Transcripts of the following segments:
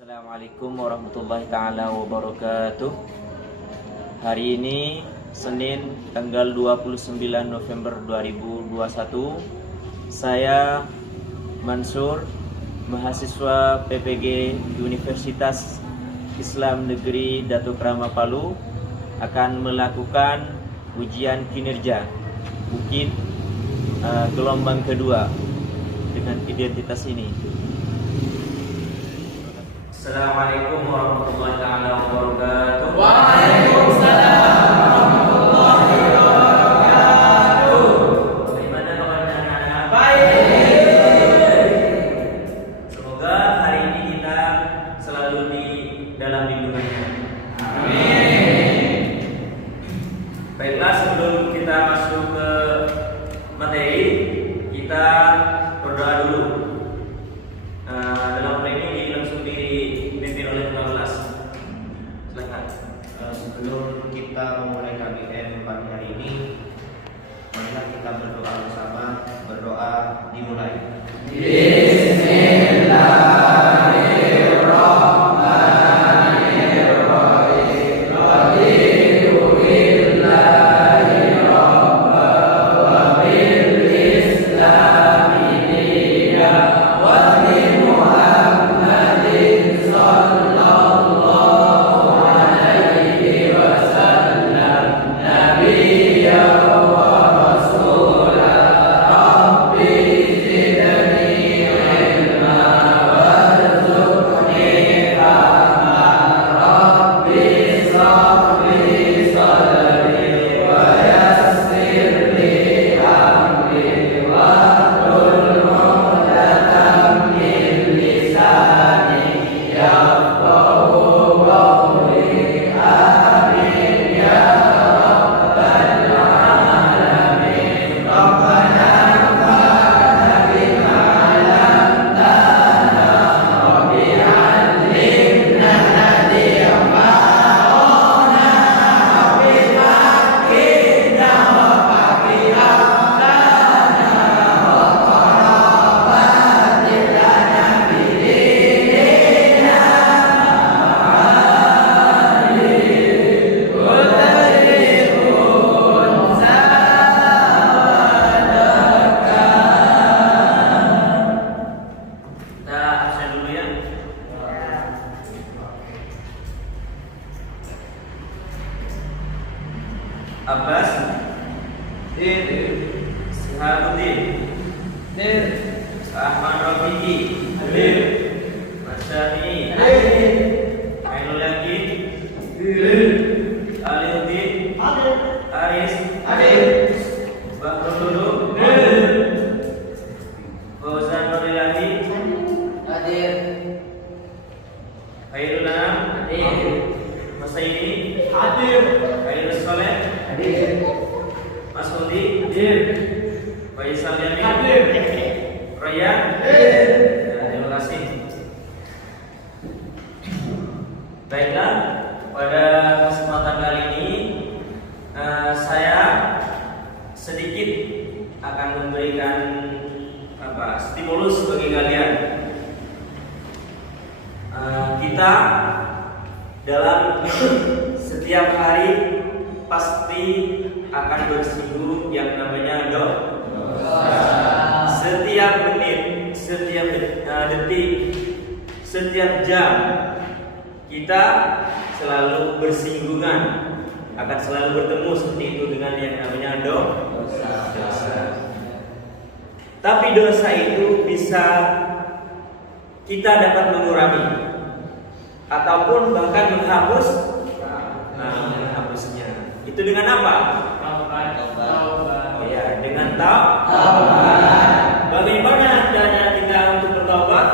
Assalamualaikum warahmatullahi ta'ala wabarakatuh. Hari ini Senin tanggal 29 November 2021. Saya Mansur, mahasiswa PPG Universitas Islam Negeri Datuk Rama Palu, akan melakukan ujian kinerja UKIP gelombang kedua dengan identitas ini. Assalamualaikum warahmatullahi wabarakatuh. Waalaikumsalam warahmatullahi wabarakatuh. Bagaimana kabarnya anak-anak? Baik. Semoga hari ini kita selalu di dalam lindungannya. Amin. Baiklah, sebelum kita masuk ke materi, kita berdoa dulu. Dalam hal ini langsung dipimpin oleh Ketua Kelas. Silakan. Sebelum kita memulai KBM pagi hari ini, marilah kita berdoa bersama. Berdoa dimulai. Abbas, Sihabuddin, Ahmad Rafiqi, Masyani, Ainul Yakin, Aliuddin, Aris, Bahrul Fauzan Nurilahi, Khairul Anam, Masaini, Khairul Soleh, Mas Hudi, Faisal Yamin, Raya. Terima kasih. Baiklah, pada kesempatan kali ini saya sedikit akan memberikan stimulus bagi kalian. Kita dalam setiap hari pasti akan bersinggung yang namanya dosa. Setiap menit, setiap detik, setiap jam kita selalu bersinggungan, akan selalu bertemu seperti itu dengan yang namanya dosa. Tapi dosa itu bisa kita dapat mengurangi ataupun bahkan menghapusnya. Itu dengan apa? Ya, dengan taubat. Bagaimana caranya kita untuk bertaubat?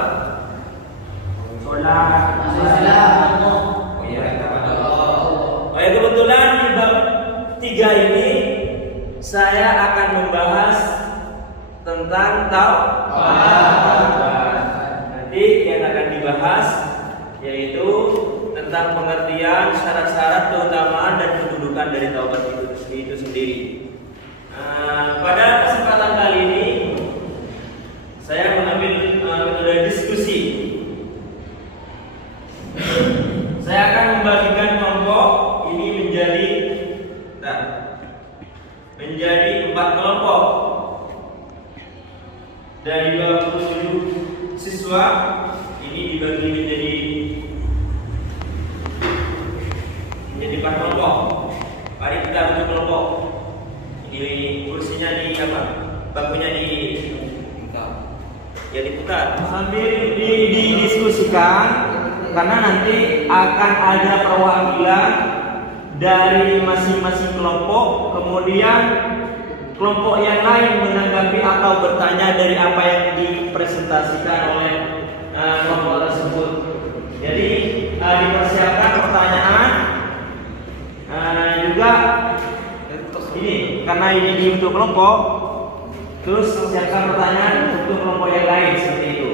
Kebetulan di bab 3 ini saya akan membahas tentang taubat. Nanti yang akan dibahas yaitu tentang pengertian, syarat-syarat, keutamaan dan kedudukan dari taubat itu sendiri. Pada kesempatan kali ini saya mengambil metode diskusi dari 27 siswa ini dibagi menjadi 4 kelompok. Mari kita bentuk kelompok. Ini kursinya di apa? Bangkunya diputar sambil didiskusikan, karena nanti akan ada perwakilan dari masing-masing kelompok, kemudian kelompok yang lain menanggapi atau bertanya dari apa yang dipresentasikan oleh kelompok tersebut. Jadi dipersiapkan pertanyaan juga ini, karena ini untuk kelompok, terus siapkan pertanyaan untuk kelompok yang lain seperti itu.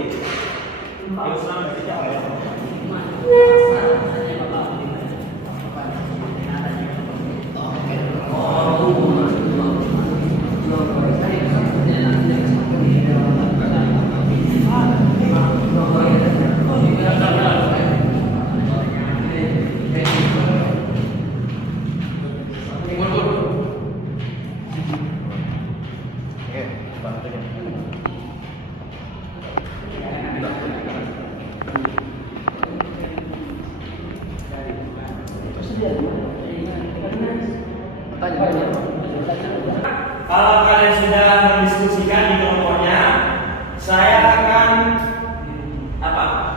Kalau kalian sudah mendiskusikan di kelompoknya, saya akan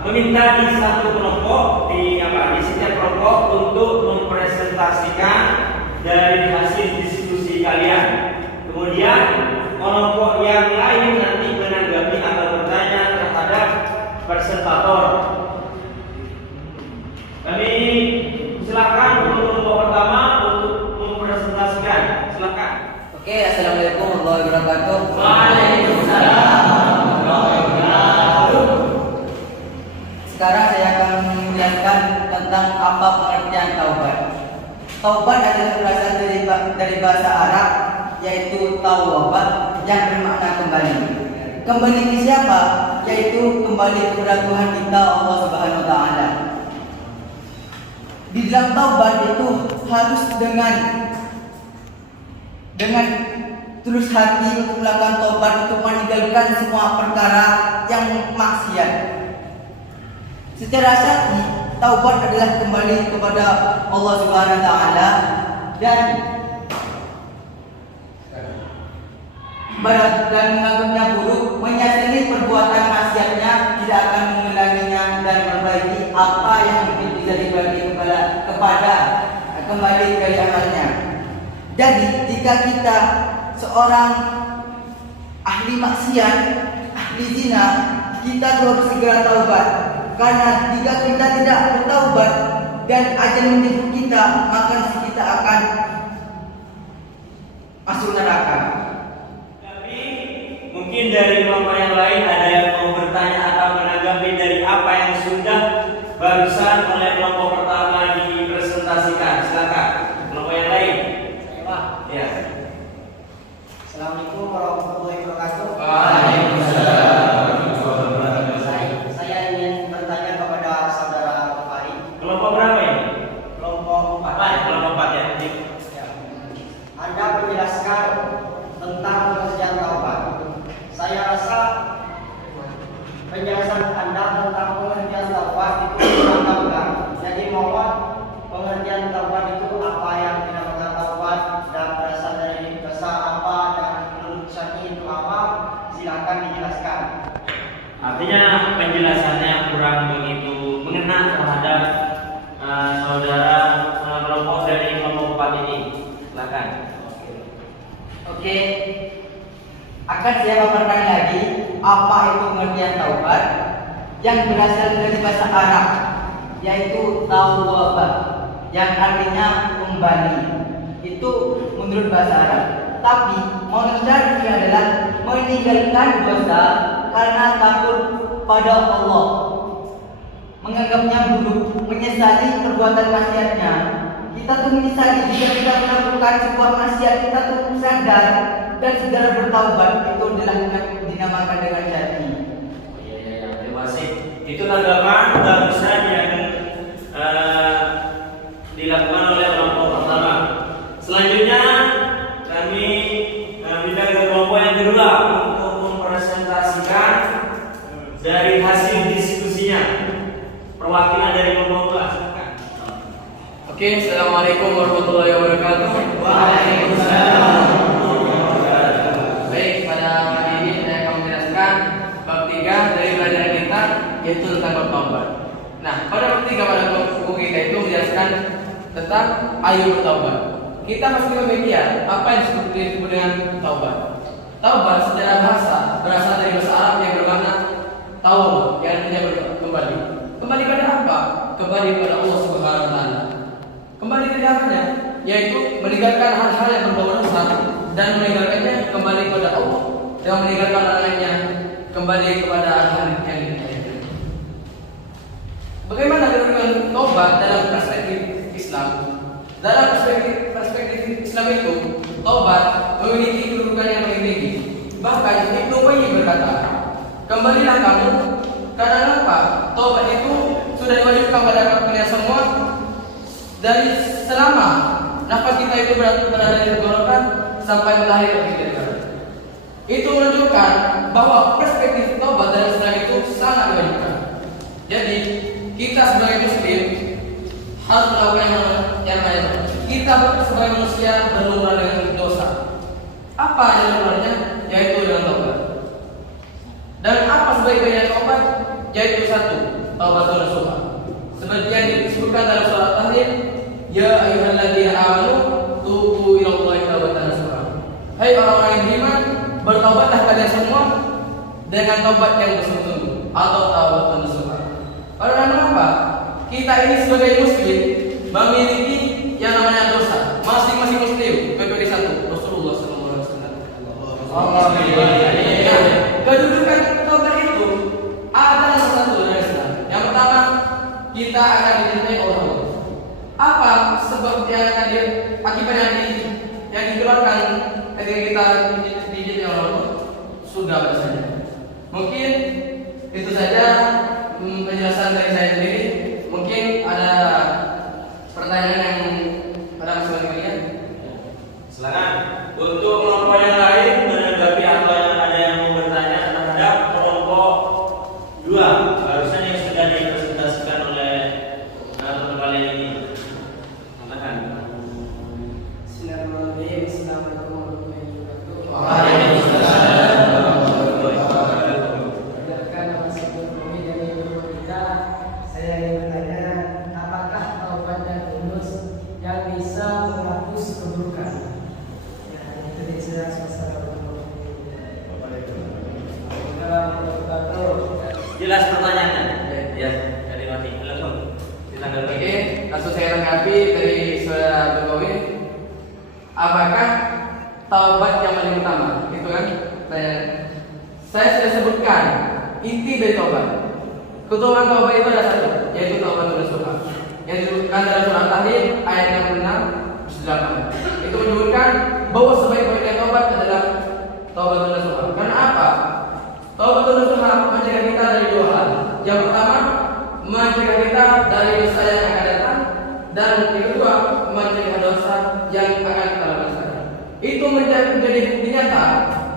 meminta di satu kelompok di setiap kelompok untuk mempresentasikan dari hasil diskusi kalian. Kemudian kelompok yang lain nanti menanggapi atau bertanya terhadap presentator. Kami silakan untuk kelompok pertama untuk mempresentasikan. Silakan. Oke, assalamualaikum warahmatullahi wabarakatuh. Waalaikumsalam warahmatullahi wabarakatuh. Sekarang saya akan menjelaskan tentang apa pengertian taubat. Taubat adalah berasal dari bahasa Arab, yaitu tawabah, yang bermakna kembali. Kembali ke siapa? Yaitu kembali kepada Tuhan kita, Allah Subhanahu wa taala. Di dalam taubat itu harus dengan tulus hati untuk melakukan taubat, untuk meninggalkan semua perkara yang maksiat. Secara syar'i, taubat adalah kembali kepada Allah Subhanahu wa taala dan menganggapnya buruk, menyadari perbuatan maksiatnya, tidak akan mengulanginya dan memperbaiki apa yang bisa dibagi kepada kembali dari amalnya. Jadi jika kita seorang ahli maksiat, ahli zina, kita harus segera taubat. Karena jika kita tidak bertaubat dan ajal menjemput kita, maka kita akan masuk neraka. Tapi mungkin dari kelompok yang lain ada yang mau bertanya atau menanggapi dari apa yang sudah barusan oleh kelompok pertama dipresentasikan. Silakan kelompok yang lain. Ya. Assalamualaikum warahmatullahi wabarakatuh. Waalaikumsalam. Saya ingin bertanya kepada saudara Fahri. Kelompok berapa ini? Kelompok 4. Kelompok 4 ya. Anda menjelaskan tentang pengertian taubat. Saya rasa penjelasan Anda tentang pengertian taubat itu kurang lengkap. Jadi mohon pengertian taubat itu apa yang dinamakan taubat dan berasal dari bahasa apa dan menurut syar'i itu apa? Silakan dijelaskan. Artinya penjelasannya kurang begitu mengena terhadap saudara kelompok dari kelompok 4 ini. Silakan. Oke. Akan saya paparkan lagi apa itu pengertian taubat yang berasal dari bahasa Arab, yaitu tawabah, yang artinya kembali. Itu menurut bahasa Arab. Tapi menurut syar'i adalah meninggalkan dosa karena takut pada Allah, menganggapnya buruk, menyesali perbuatan maksiatnya. Kita tuh menyesali jika kita melakukan sebuah maksiat, kita tuh sadar dan segera bertaubat. Itu adalah dinamakan dengan syar'i. Iya, terima kasih. Itu tanggapan barusan yang dilakukan oleh kelompok pertama. Selanjutnya kami pindah ke kelompok yang kedua untuk mempresentasikan dari hasil diskusinya. Perwakilan dari kelompok 2, silakan. Oke, assalamualaikum warahmatullahi wabarakatuh. Waalaikumsalam. Baik, pada hari ini saya akan menjelaskan bab 3 dari pelajaran kita, yaitu tentang bertaubat. Nah, pada bab 3 pada buku kita itu menjelaskan tentang ayo bertaubat. Kita masih memiliki apa yang disebut dengan taubat. Taubat secara bahasa berasal dari bahasa Arab yang bermakna taub, yang artinya kembali. Kembali pada apa? Kembali pada Allah Subhanahu wa taala. Kembali dari apanya? Yaitu meninggalkan hal-hal yang berbau dosa dan meninggalkannya kembali kepada Allah, dan meninggalkan lainnya kembali kepada hal yang diinginkan. Bagaimana kedudukan taubat dalam perspektif Islam? Dalam perspektif Islam itu, taubat memiliki kedudukan yang paling tinggi. Bahkan Ibnu Qayyim berkata, kembalilah kamu, karena apa? Taubat itu sudah diwajibkan pada kalian semua dari selama nafas kita itu berada di tenggorokan sampai matahari terbit dari barat. Itu menunjukkan bahwa perspektif taubat dalam Islam itu sangat diwajibkan. Jadi kita sebagai muslim harus melakukan yang lain. Kita sebagai manusia berlumrah dengan dosa. Apa yang lumrahnya? Yaitu dengan taubat. Dan apa sebaik-baiknya taubat? Yaitu 1, taubatun nasuha. Seperti yang disebutkan dalam surat Tahrim, ya ayyuhalladzina amanu tubu ilallahi taubatan nasuha. Hai orang-orang yang beriman, bertaubatlah kalian semua dengan taubat yang bersungguh-sungguh atau taubatun nasuha. Karena apa? Kita ini sebagai muslim memiliki yang namanya dosa. Masing-masing muslim PPD 1 Rasulullah SAW. Nah, kedudukan taubat itu ada yang satu dari Islam. Yang pertama, kita akan dicintai oleh Allah. Apa sebab yang akan akibat yang dikeluarkan ketika kita dicintai oleh Allah? Surga pada saja. Mungkin itu saja penjelasan dari saya sendiri. Mungkin ada pertanyaan yang pada masing-masing kalian? Silakan. Untuk kelompok yang lain menanggapi apa yang ada yang mau bertanya terhadap kelompok 2, barusan yang sudah dipresentasikan oleh teman kalian ini. Silakan. Bismillahirrahmanirrahim. Assalamualaikum warahmatullahi wabarakatuh. Waalaikumsalam. Perkenalkan, nama saya Bumi dari Purwokerto. Saya ingin bertanya, apakah taubat dan tulus yang bisa menghapus keburukan? Ya, itu dari saya. Assalamualaikum warahmatullahi wabarakatuh. Jelas pertanyaannya? Ya, dari Mati. Silakan. Ditanggapi. Oke, langsung saya tanggapi dari saudara Jokowi. Apakah taubat yang paling utama? Itu kan saya sudah sebutkan inti dari taubat. Keutamaan taubat itu ada 1, yaitu taubat nasuha. Yang disebutkan dalam surat Tahrim ayat 66-8. Itu menyebutkan bahwa sebaik-baiknya taubat adalah taubat nasuha. Karena apa? Taubat nasuha mencegah kita dari 2 hal. Yang pertama, mencegah kita dari dosa yang akan datang, dan yang kedua, mencegah dosa yang akan kita lakukan. Itu menjadi bukti nyata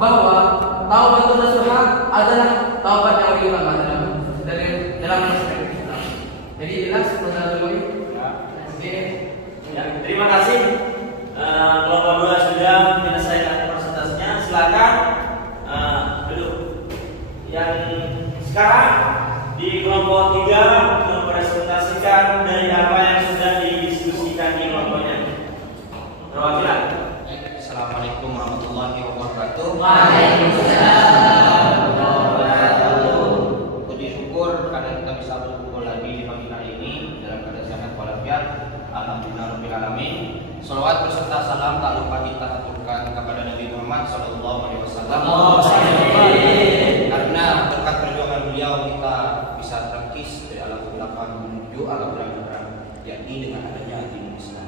bahwa taubat nasuha adalah taubat yang paling utama dalam perspektif Islam. Jadi jelas saudara Jokowi? Ya, terima kasih. Kelompok 2 sudah menyelesaikan presentasinya. Silakan duduk. Yang sekarang di kelompok 3 mempresentasikan dari apa yang sudah didiskusikan di kelompoknya. Perwakilan. Assalamualaikum warahmatullahi wabarakatuh. Waalaikumsalam. Puji syukur karena kita bisa berkumpul lagi di pagi hari ini dalam keadaan sehat walafiat. Alhamdulillah rabbil alamin. Salawat beserta salam tak lupa kita aturkan kepada Nabi Muhammad SAW. Karena berkat perjuangan beliau kita bisa terkis dari alam kegelapan menuju alam terang, yakni dengan adanya agama Islam.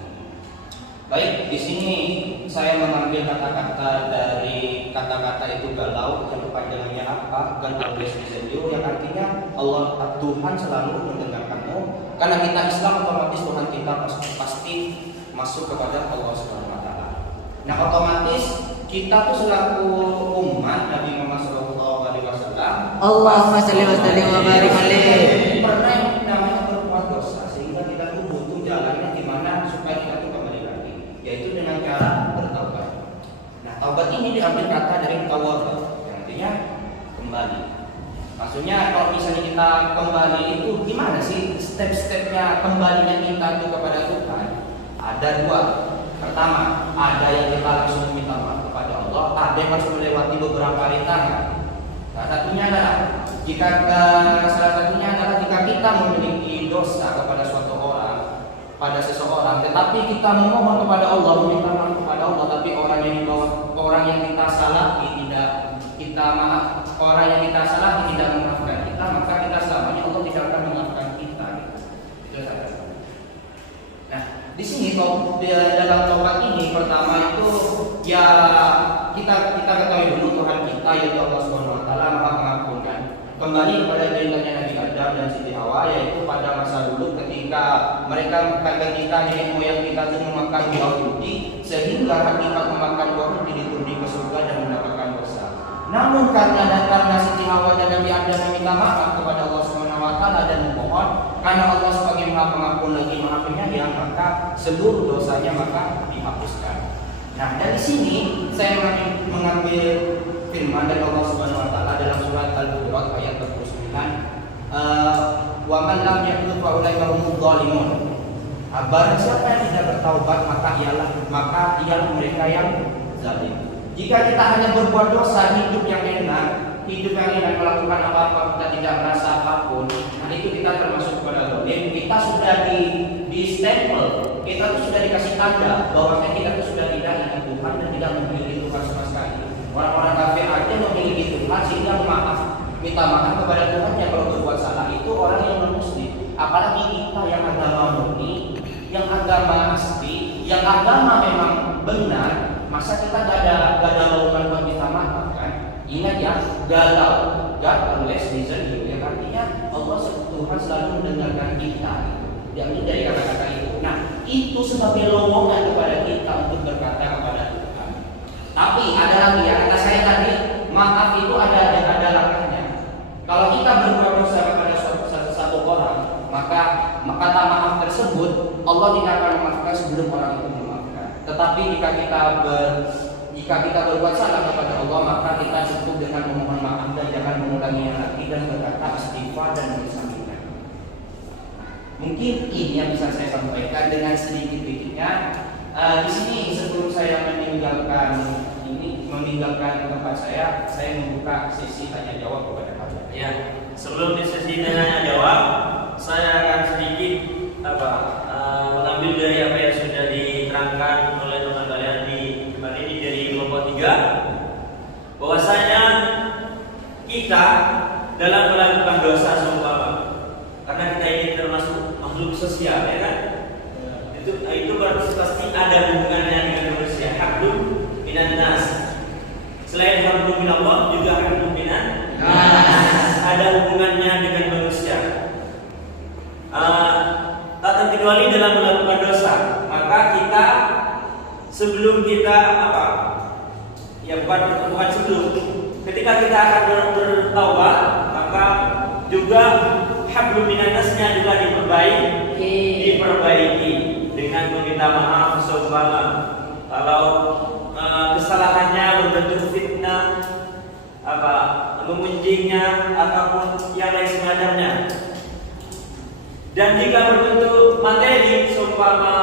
Baik, di sini saya mengambil kata-kata dari kata-kata itu galau yang kepanjangannya apa? God always listen you, yang artinya Allah Tuhan selalu mendengarkanmu. Karena kita Islam, otomatis Tuhan kita pasti masuk kepada Allah Subhanahu wa taala. Nah, otomatis kita tuh selaku umat Nabi Muhammad SAW Allahumma shalli wa sallim wa barik alaihi. Pernah yang namanya berbuat dosa sehingga kita tuh butuh jalannya gimana supaya kita tuh kembali lagi, yaitu dengan cara bertaubat. Nah, taubat ini diambil kata dari tawab, yang artinya kembali. Maksudnya kalau misalnya kita kembali itu gimana sih step-stepnya kembalinya kita tuh kepada Tuhan? Ada dua. Pertama, ada yang kita langsung minta maaf kepada Allah, ada yang harus melewati beberapa rintangan. Salah satunya adalah jika kita memiliki dosa kepada suatu orang, pada seseorang, tetapi kita memohon kepada Allah, meminta maaf kepada Allah, tapi orang yang kita salahi tidak kita maaf, orang yang kita salahi tidak memaafkan kita, maka kita selamanya Allah tidak akan memaafkan kita. Itu saja. Nah, di sini dalam taubat ini pertama itu ya kita ketahui dulu Tuhan kita yaitu Allah Subhanahu wa taala Maha Pengampunan. Kembali kepada ceritanya Nabi Adam dan Siti Hawa, yaitu pada masa dulu ketika nenek moyang kita itu memakan buah putih, sehingga hakikat memakan buah putih dituruti ke surga dan mendapatkan dosa. Namun karena Siti Hawa dan Nabi Adam meminta maaf kepada Allah Subhanahu wa taala dan memohon, karena Allah sebagai Maha Pengampun lagi Maha Penyayang, maka seluruh dosanya maka dihapuskan. Nah, dari sini saya mengambil firman dari Allah Subhanahu wa taala dalam surat Al-Hujurat ayat 49, wa man lam yatub fa ulaika humudz zalimun. Barang siapa yang tidak bertaubat maka ialah mereka yang zalim. Jika kita hanya berbuat dosa, hidup yang enak melakukan apa-apa, kita tidak merasa apapun, nah itu kita termasuk kepada zalim. Kita sudah di stempel, kita tuh sudah dikasih tanda bahwa kita tuh sudah tidak ingat Tuhan dan tidak memiliki Tuhan sama sekali. Orang-orang kafir aja memiliki Tuhan sehingga minta maaf kepada Tuhan yang kalau berbuat salah itu orang yang non-muslim. Apalagi kita yang agama murni, yang agama asli, yang agama memang benar, masa kita gak ada lautan buat minta maaf kan? Ingat ya, galau, God unless listen you, yang artinya Allah Tuhan selalu mendengarkan kita. Diambil dari kata-kata itu. Nah, itu sebagai lowongan kepada kita untuk berkata kepada Tuhan. Tapi ada lagi ya, kata saya tadi, maaf itu ada langkahnya. Kalau kita berbuat dosa kepada satu orang, maka kata maaf tersebut Allah tidak akan memaafkan sebelum orang itu memaafkan. Tetapi jika kita berbuat salah kepada Allah, maka kita cukup dengan memohon maaf dan jangan mengulanginya lagi dan berkata istighfar dan bersaminah. Mungkin ini yang bisa saya sampaikan dengan sedikit-sedikitnya. Di sini sebelum saya meninggalkan tempat saya membuka sesi tanya jawab kepada kalian. Ya, sebelum di sesi tanya jawab, saya akan sedikit mengambil dari apa yang sudah diterangkan oleh teman kalian di depan ini dari kelompok 3, bahwasanya kita dalam melakukan dosa seumpama, karena kita ini termasuk makhluk sosial, ya kan? Itu berarti pasti ada hubungannya dengan manusia. Hablum minan nas. Selain hablum minallah juga hablum minan nas. Ada hubungannya dengan manusia. Tak terkecuali dalam melakukan dosa, maka kita sebelum kita ketika kita akan bertaubat, maka juga hablum minan nasnya juga diperbaiki dengan meminta maaf seumpama kalau kesalahannya berbentuk fitnah, memunjingnya ataupun yang lain semacamnya. Dan jika berbentuk materi seumpama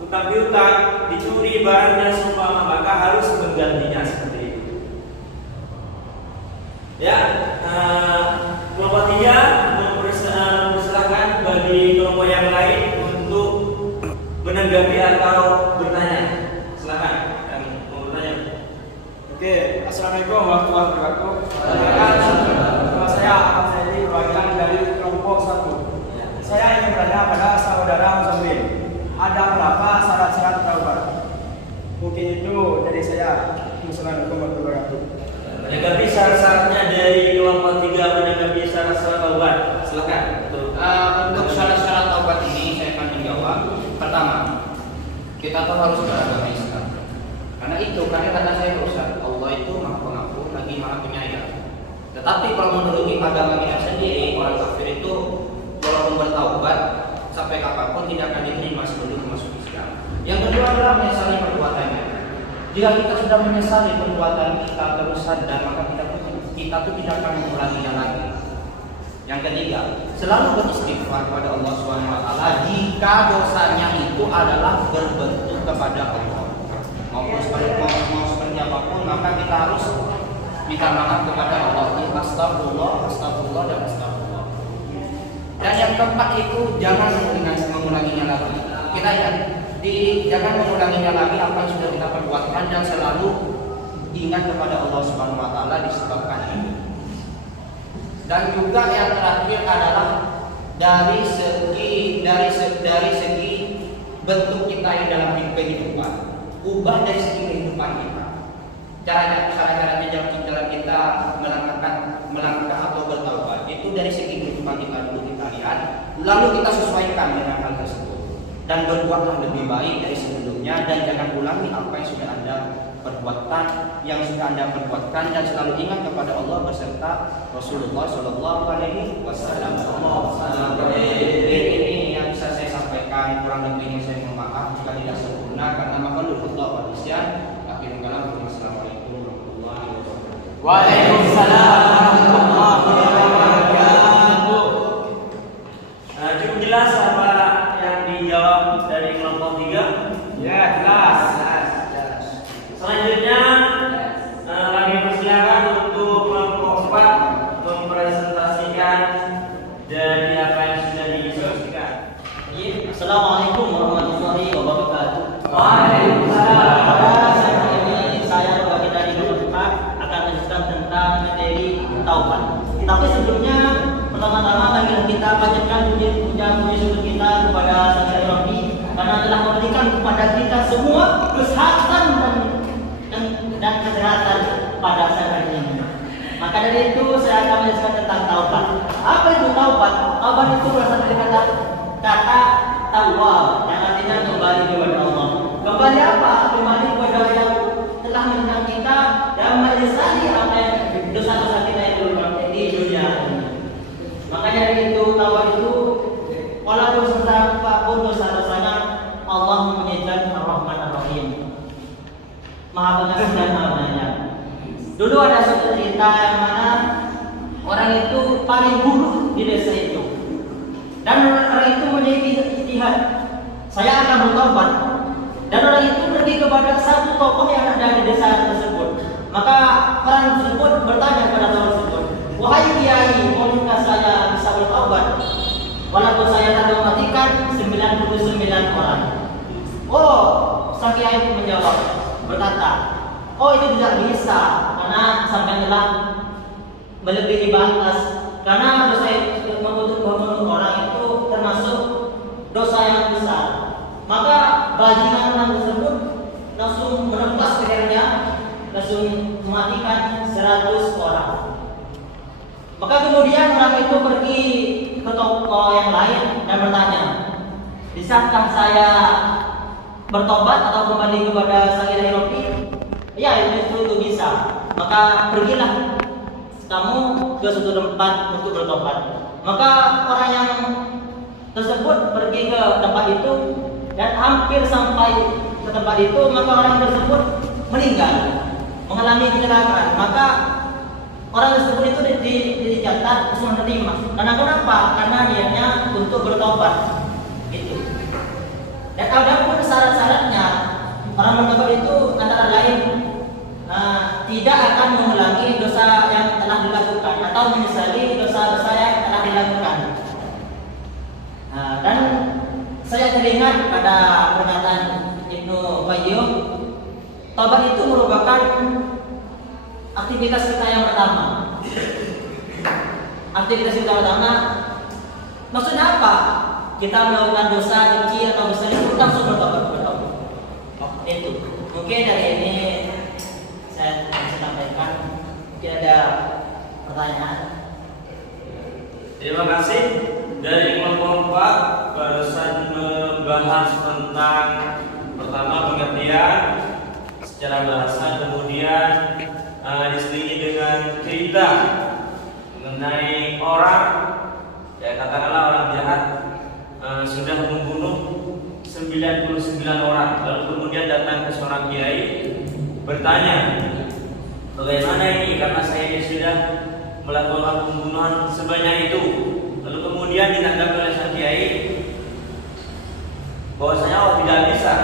utang piutang, dicuri barangnya seumpama, maka harus menggantinya seperti itu. Ya, kelompok 3 mempersilahkan bagi kelompok yang lain untuk menanggapi atau bertanya. Silakan yang mau bertanya. Oke, assalamualaikum warahmatullahi wabarakatuh. Nama saya Ahmad Saidi, perwakilan dari kelompok 1. Saya ingin bertanya pada saudara Muzammil, ada berapa syarat-syarat taubat? Mungkin itu dari saya. Assalamualaikum warahmatullahi wabarakatuh. Menanggapi syarat-syaratnya dari kelompok 3 menanggapi syarat-syarat taubat. Silakan. Untuk syarat-syarat taubat ini saya akan menjawab. Pertama, kita tuh harus beragama Islam. Karena kata saya Ustaz, Allah itu Maha Pengampun lagi Maha Penyayang. Tetapi kalau menurut agama kita sendiri, orang kafir itu walaupun bertaubat sampai kapanpun tidak akan diterima sebelum masuk Islam. Yang kedua adalah menyesali perbuatannya. Jika kita sudah menyesali perbuatan kita terus sadar, maka kita tuh tidak akan mengulanginya lagi. Yang ketiga, selalu beristighfar kepada Allah SWT jika dosanya itu adalah berbentuk kepada Allah. Mau seperti apapun, maka kita harus minta maaf kepada Allah. Astagfirullah, dan astagfirullah. Dan yang keempat itu jangan mengulanginya lagi. Kita jangan mengulanginya lagi apa yang sudah kita perbuatkan, dan selalu ingat kepada Allah SWT disebabkan ini. Dan juga yang terakhir adalah dari segi bentuk kita yang dalam kehidupan, ubah dari segi kehidupan kita. Cara-caranya dalam kita melangkah atau bertaubat itu dari segi kehidupan kita dulu kita lihat, lalu kita sesuaikan dengan hal tersebut dan berbuatlah lebih baik dari sebelumnya, dan jangan ulangi apa yang sudah Anda perbuatkan, dan selalu ingat kepada Allah beserta Rasulullah Shallallahu Alaihi Wasallam. Ini yang bisa saya sampaikan, kurang lebihnya saya mohon maaf jika tidak sempurna, karena makhluk Allah manusia. Akhirul kalam, wassalamualaikum warahmatullahi wabarakatuh. Waalaikumsalam warahmatullahi wabarakatuh. Cukup jelas apa yang dijawab dari kelompok 3? Ya, jelas. Selanjutnya kami persilakan untuk kelompok 4 mempresentasikan dari apa yang sudah didiskusikan. Assalamualaikum warahmatullahi wabarakatuh. Waalaikumsalam. Pada saat ini saya berbagi dari kelompok 4 akan menjelaskan tentang materi taubat. Tapi sebelumnya pertama-tama marilah kita panjatkan puji syukur kita kepada Sang Hyang Rabbi karena telah memberikan kepada kita semua kesehatan dan kesehatan pada saat ini. Maka dari itu saya akan menjelaskan tentang taubat. Apa itu taubat? Taubat itu berasal dari kata tawab, yang artinya kembali kepada Allah. Kembali apa? Kembali kepada yang telah menentang kita dan menyesali apa yang dosa-dosa kita yang berbuat di dunia ini. Maka dari itu taubat itu walaupun sebesar apapun dosa-dosanya, Allah menyediakan Ar-Rahman Ar-Rahim, Maha Pengasih dan Maha Penyayang. Dulu ada suatu cerita yang mana orang itu paling buruk di desa itu, dan orang itu menjadi ijtihad, saya akan bertobat. Dan orang itu pergi kepada satu tokoh yang ada di desa tersebut. Maka orang tersebut bertanya kepada tokoh tersebut, wahai kiai, maukah saya bisa bertobat walaupun saya telah mematikan 99 orang? Oh, sang kiai itu menjawab, berkata, oh itu tidak bisa, karena sampai telah melebihi batas. Karena dosa membunuh orang itu termasuk dosa yang besar. Maka bajingan orang tersebut langsung menempas lehernya, langsung mematikan 100 orang. Maka kemudian orang itu pergi ke toko yang lain dan bertanya, bisakah saya bertobat atau kembali kepada Sang Hyang Rabbi? Ya, itu bisa. Maka pergilah kamu ke suatu tempat untuk bertobat. Maka orang yang tersebut pergi ke tempat itu dan hampir sampai ke tempat itu, maka orang tersebut meninggal, mengalami kecelakaan. Maka orang tersebut itu dicatat semua terima. Karena kenapa? Karena niatnya untuk bertobat. Itu. Dan ada pun syarat-syaratnya. Orang bertobat itu antara lain tidak akan mengulangi dosa yang telah dilakukan atau menyesali dosa-dosa yang telah dilakukan. Dan saya teringat pada pernyataan Ibnu Qayyim, taubat itu merupakan aktivitas kita yang pertama. Aktivitas kita pertama, maksudnya apa? Kita melakukan dosa kecil atau besar itu langsung bertobat. Itu. Mungkin dari ini saya sampaikan. Mungkin ada pertanyaan. Terima kasih. Dari kelompok 4 barusan membahas tentang pertama pengertian secara bahasa, kemudian diselingi dengan cerita bertanya, bagaimana ini? Karena saya ini sudah melakukan pembunuhan sebanyak itu. Lalu kemudian ditanggapi oleh sang kiai bahwasanya tidak bisa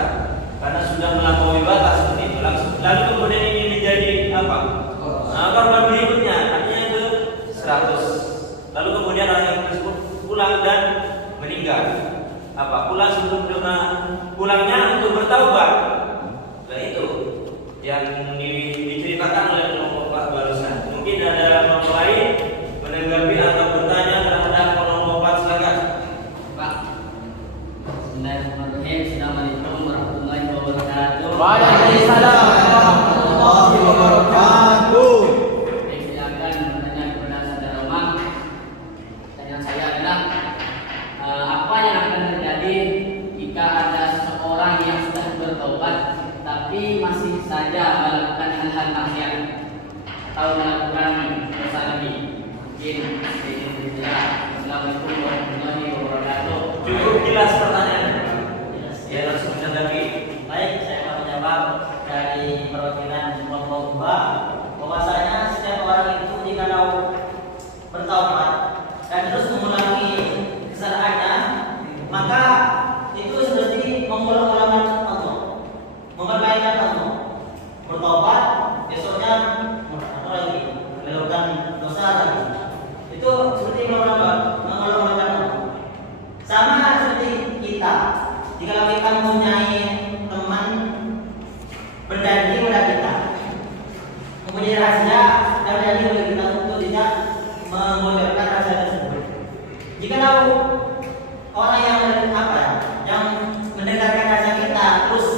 karena sudah melampaui batas seperti itu. Lalu kemudian ini menjadi apa? Korban berikutnya, artinya itu 100. Lalu kemudian orang yang tersebut pulang dan meninggal. Pulang sebelum pulangnya untuk bertaubat. Nah itu yang diceritakan oleh kelompok Pak barusan. Mungkin ada kelompok lain menanggapi atau bertanya terhadap kelompok Pak, silakan. Pak. Bismillahirrahmanirrahim. Assalamualaikum warahmatullahi wabarakatuh. Waalaikumsalam warahmatullahi wabarakatuh. Saya akan bertanya kepada saudara Umar. Pertanyaan saya adalah apa yang akan terjadi jika ada seseorang yang sudah bertobat tapi masih saja melakukan hal-hal maksiat atau melakukan dosa lagi? Mungkin Assalamualaikum warahmatullahi wabarakatuh. Cukup jelas pertanyaannya. Ya, langsung menanggapi. Baik, saya akan menjawab dari perwakilan kelompok 2 bahwasanya setiap orang itu jika bertaubat dan terus mengulangi kesalahannya, maka itu seperti mengulang-ulangkan Allah, memperbaikan Allah. Bertobat, besoknya atau lagi melakukan dosa lagi. Itu seperti mengulang-ulangkan Allah. Sama seperti kita, jika kita mempunyai teman berjanji kepada kita, mempunyai rahasia dan berjanji kepada kita untuk tidak membocorkan rahasia tersebut. Jika tahu orang yang yang mendengarkan rahasia kita terus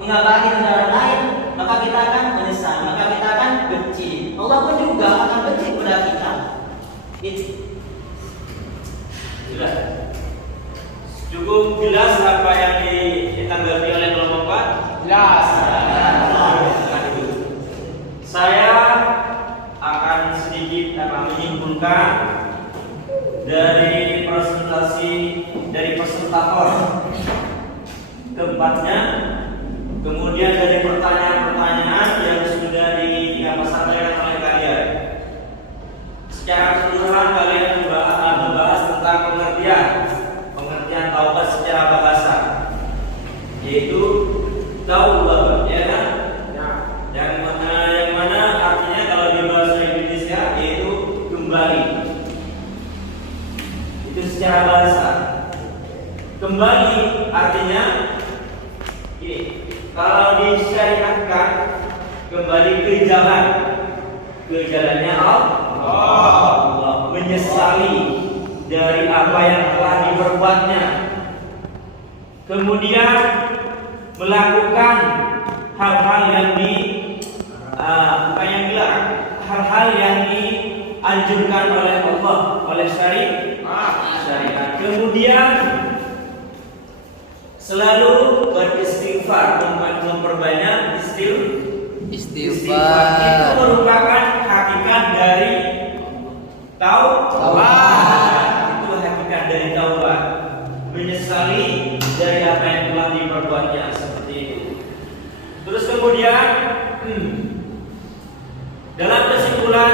mengabari kepada orang lain, maka kita akan menyesal, maka kita akan benci. Allah pun juga akan benci kepada kita. Jelas. Cukup jelas apa yang ditanggapi oleh kelompok Pak? Jelas. Saya akan sedikit menyimpulkan dari presentasi dari presentator keempatnya, kemudian dari pertanyaan-pertanyaan yang sudah disampaikan oleh kalian. Secara keseluruhan kalian membahas tentang pengertian taubat secara bahasa, yaitu taubat, ya kan? Yang mana artinya kalau di bahasa Indonesia yaitu kembali. Itu secara bahasa. Kembali artinya ini, kalau disyariatkan kembali ke jalannya Allah, menyesali dari apa yang telah diperbuatnya, kemudian melakukan hal-hal yang hal-hal yang dianjurkan oleh Allah, oleh syariat. Kemudian selalu beristighfar, memperbanyak istighfar. Itu merupakan hakikat dari taubat. Itu hakikat dari taubat, menyesali dari apa yang telah diperbuatnya, seperti itu. Terus kemudian dalam kesimpulan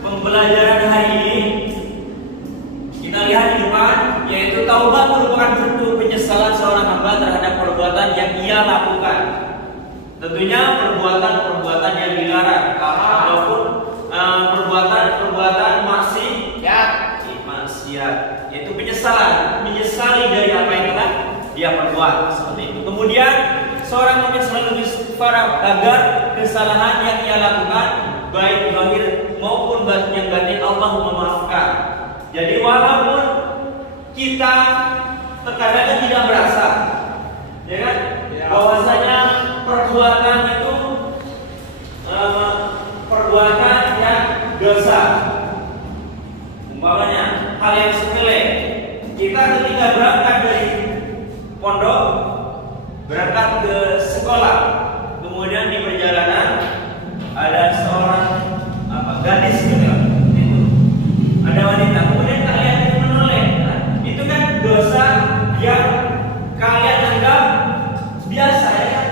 pembelajaran hari ini kita lihat di depan, yaitu taubat merupakan bentuk penyesalan seorang hamba terhadap perbuatan yang ia lakukan. Tentunya perbuatan-perbuatan yang dilarang ataupun perbuatan maksiat, yaitu menyesali dari apa yang telah dia perbuat, seperti itu. Kemudian seorang mukmin selalu beristighfar agar kesalahan yang ia lakukan, baik zahir maupun yang batin, Allah memaafkan. Jadi walaupun kita terkadang tidak merasa, ya kan, bahwasanya perbuatan itu perbuatan yang dosa. Umpamanya hal yang sepele, kita ketika berangkat dari pondok, berangkat ke sekolah, kemudian di perjalanan ada seorang gadis gitu, ada wanita, kemudian kalian menoleh, itu kan dosa yang kalian anggap biasa, ya.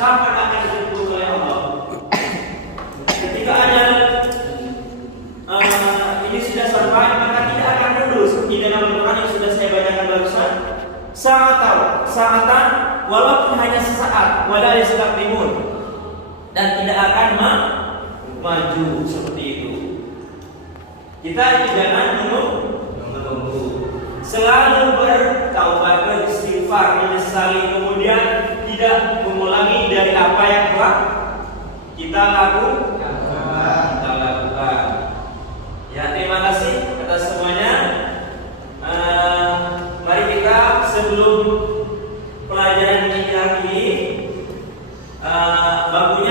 kapan akan dijemput oleh Allah. Ketika ajal ini sudah sampai, maka tidak akan lulus. Di dalam Al-Quran yang sudah saya bacakan barusan, saatan, walaupun hanya sesaat, wala yastaqdimun, dan tidak akan maju seperti itu. Kita jangan menunggu. Selalu bertaubat, beristighfar, menyesali, kemudian tidak mengulangi dari apa yang telah kita lakukan. Ya, terima kasih atas semuanya. Mari kita sebelum pelajaran ini diakhiri, bakunya